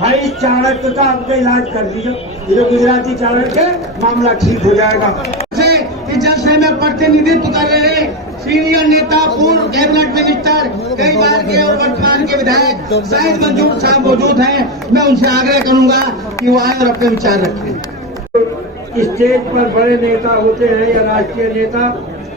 भाई चाणक्य का आपका इलाज कर दीजिए, ये जो गुजराती चाणक्य मामला ठीक हो जाएगा। जल से में प्रतिनिधित्व कर रहे सीनियर नेता, पूर्व कैबिनेट मिनिस्टर, कई बार के और वर्तमान के विधायक शाहिद मंजूर साहब मौजूद हैं। मैं उनसे आग्रह करूंगा कि वो आए और अपने विचार रखें। स्टेज पर बड़े नेता होते हैं या राष्ट्रीय नेता,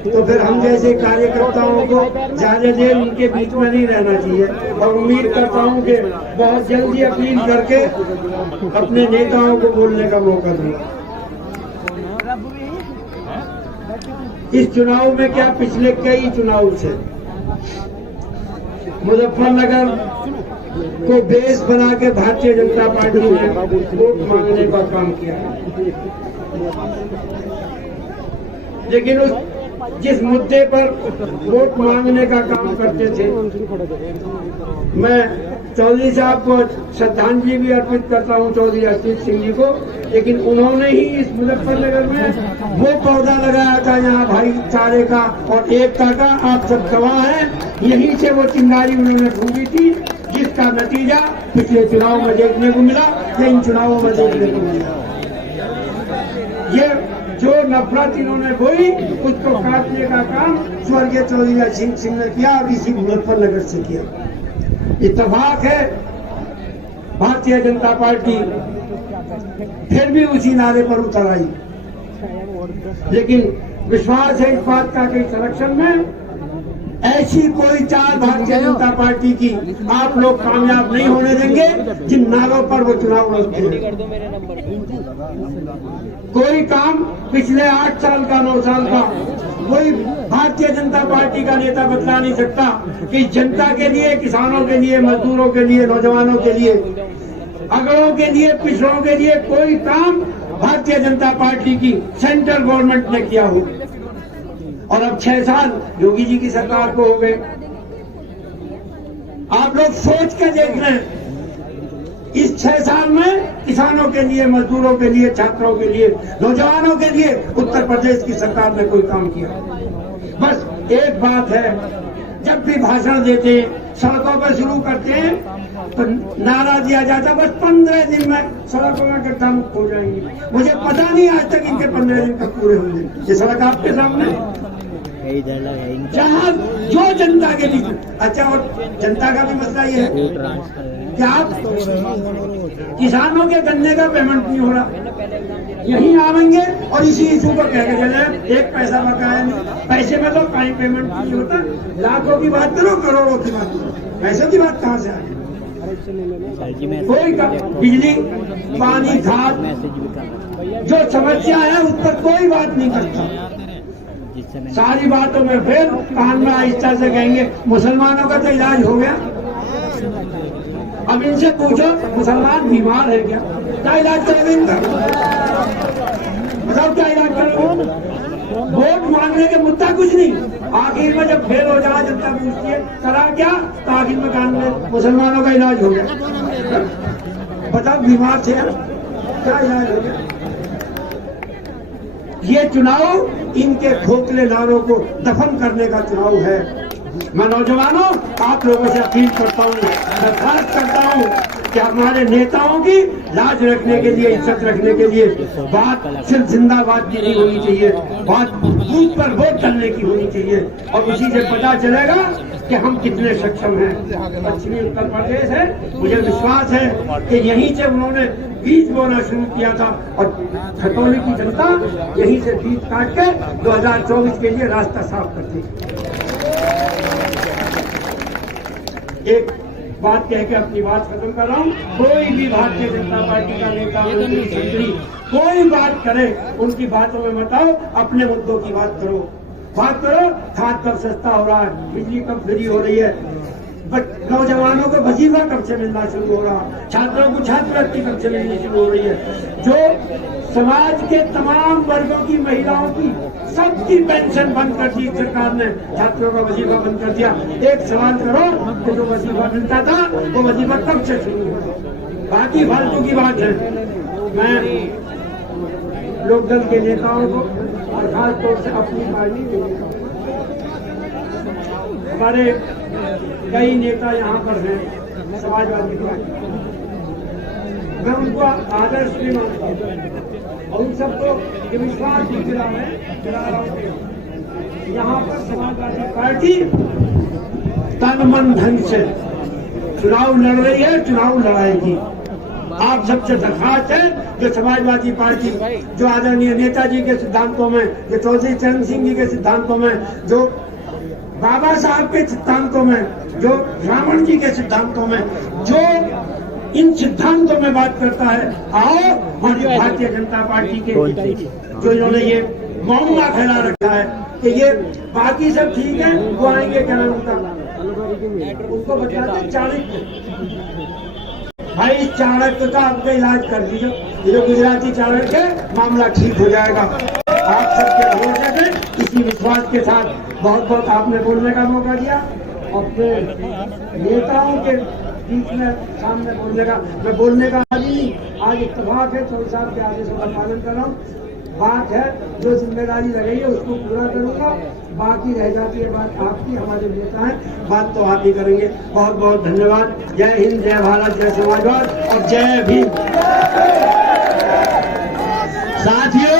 तो फिर हम जैसे कार्यकर्ताओं को ज्यादा देर उनके बीच में नहीं रहना चाहिए, और उम्मीद करता हूं कि बहुत जल्दी अपील करके अपने नेताओं को बोलने का मौका दूंगा। इस चुनाव में क्या, पिछले कई चुनाव से मुजफ्फरनगर को बेस बना के भारतीय जनता पार्टी ने वोट मांगने का काम किया है, लेकिन उस जिस मुद्दे पर वोट मांगने का काम करते थे, मैं चौधरी साहब को श्रद्धांजलि भी अर्पित करता हूं, चौधरी अजीत सिंह जी को, लेकिन उन्होंने ही इस मुजफ्फरनगर में वो पौधा लगाया था यहाँ भाईचारे का और एकता का। आप सब गवाह हैं, यहीं से वो चिंगारी उन्होंने ढूंढी थी, जिसका नतीजा पिछले चुनाव में देखने को मिला या इन चुनावों में देखने को मिला। ये जो नफरत इन्होंने बोई, उसको काटने का काम स्वर्गीय चौधरी अजीत सिंह ने किया और इसी मुजफ्फरनगर से किया। इत्तेफाक है, भारतीय जनता पार्टी फिर भी उसी नारे पर उतर आई, लेकिन विश्वास है इस बात का कि इलेक्शन में ऐसी कोई चाल भारतीय जनता पार्टी की आप लोग कामयाब नहीं होने देंगे जिन नारों पर वो चुनाव लड़ते हैं। कोई काम पिछले 8 साल का, 9 साल का कोई भारतीय जनता पार्टी का नेता बतला नहीं सकता कि जनता के लिए, किसानों के लिए, मजदूरों के लिए, नौजवानों के लिए, अगड़ों के लिए, पिछड़ों के लिए कोई काम भारतीय जनता पार्टी की सेंट्रल गवर्नमेंट ने किया हो। और अब 6 साल योगी जी की सरकार को हो गए। आप लोग सोच के देख रहे हैं, इस 6 साल में किसानों के लिए, मजदूरों के लिए, छात्रों के लिए, नौजवानों के लिए उत्तर प्रदेश की सरकार ने कोई काम किया? बस एक बात है, जब भी भाषण देते हैं, सड़कों पर शुरू करते हैं तो नारा दिया जाता बस 15 दिन में सड़कों में गड्ढा मुक्त हो जाएंगे। मुझे पता नहीं आज तक इनके 15 दिन कब पूरे होंगे। ये सड़क आपके सामने, जहाँ जो जनता के बीच। अच्छा, और जनता का भी मसला ये है कि आप किसानों के गन्ने का पेमेंट नहीं हो रहा, यहीं आवेंगे और इसी इशू को कह के चले 1 पैसा बकाया नहीं। पैसे में तो कहीं पेमेंट नहीं होता, लाखों की बात करो, करोड़ों की बात करो, पैसों की बात कहाँ से आ गई? कोई बिजली, पानी, खाद, जो समस्या है उस पर कोई बात नहीं करता। सारी बातों में फिर कान में आहिस्ता से कहेंगे मुसलमानों का तो इलाज हो गया। अब इनसे पूछो मुसलमान बीमार है क्या इलाज करेंगे इनका? बताओ क्या इलाज करेंगे? वोट मांगने के मुद्दा कुछ नहीं, आखिर में जब फेल हो जाए जनता पूछती है करा क्या, तो आखिर में कान में मुसलमानों का इलाज हो गया। बताओ बीमार थे क्या इलाज हो गया? ये चुनाव इनके खोखले नारों को दफन करने का चुनाव है। मैं नौजवानों आप लोगों से अपील करता हूँ, दरखास्त करता हूँ कि हमारे नेताओं की लाज रखने के लिए, इज्जत रखने के लिए बात सिर्फ जिंदाबाद की नहीं होनी चाहिए, बात बूथ पर वोट डालने की होनी चाहिए, और उसी से पता चलेगा कि हम कितने सक्षम हैं। पश्चिमी उत्तर प्रदेश है, मुझे विश्वास है कि यहीं से उन्होंने बीज बोना शुरू किया था और खतौली की जनता यहीं से बीज काट के 2024 के लिए रास्ता साफ कर दी। एक बात कह के अपनी बात खत्म कर रहा हूँ, कोई भी भारतीय जनता पार्टी का नेता, मंत्री कोई बात करे, उनकी बातों में मत आओ, अपने मुद्दों की बात करो। खाद कब सस्ता हो रहा है, बिजली कब फ्री हो रही है, नौजवानों को वजीफा कब से मिलना शुरू हो रहा, छात्रों को छात्रवृत्ति कब से मिलनी शुरू हो रही है, जो समाज के तमाम वर्गों की, महिलाओं की, सबकी पेंशन बंद कर दी सरकार ने, छात्रों का वजीफा बंद कर दिया। एक सवाल करो कि जो वजीफा मिलता था वो वजीफा कब से शुरू हुआ? बाकी फालतू की बात है। मैं लोकदल के नेताओं को और खास तौर से अपनी पार्टी के नेताओं, हमारे कई नेता यहाँ पर हैं समाजवादी पार्टी, मैं उनको आदर्श भी मानता हूँ और उन सबको ये विश्वास भी दिला रहा हूँ। यहाँ पर समाजवादी पार्टी तन मन धन से चुनाव लड़ रही है, चुनाव लड़ाएगी। आप सबसे दरखास्त है जो समाजवादी पार्टी जो आदरणीय नेताजी के सिद्धांतों में, जो चौधरी चरण सिंह जी के सिद्धांतों में, जो बाबा साहब के सिद्धांतों में, जो रावण जी के सिद्धांतों में, जो इन सिद्धांतों में बात करता है, आओ हमारी भारतीय जनता पार्टी के जो इन्होंने ये मामला फैला रखा है कि ये बाकी सब ठीक है, वो आएंगे क्या नाम होता, उसको बताते चाणक्य। भाई इस चाणक्य का आपका इलाज कर दीजिए, ये जो गुजराती चाणक्य है मामला ठीक हो जाएगा। आप सबके भरोसे से इसी विश्वास के साथ बहुत बहुत आपने बोलने का मौका दिया। अपने नेताओं के बीच में सामने बोलने का, मैं बोलने का आज ही नहीं, आज इत्तेफाक है, चौधरी साहब के आदेशों का पालन कर रहा हूँ। बात है जो जिम्मेदारी लगाई है उसको पूरा करूंगा, बाकी रह जाती है बात आपकी, हमारे नेता हैं, बात तो आप ही करेंगे। बहुत बहुत धन्यवाद। जय हिंद, जय भारत, जय समाजवाद और जय भीम। साथियों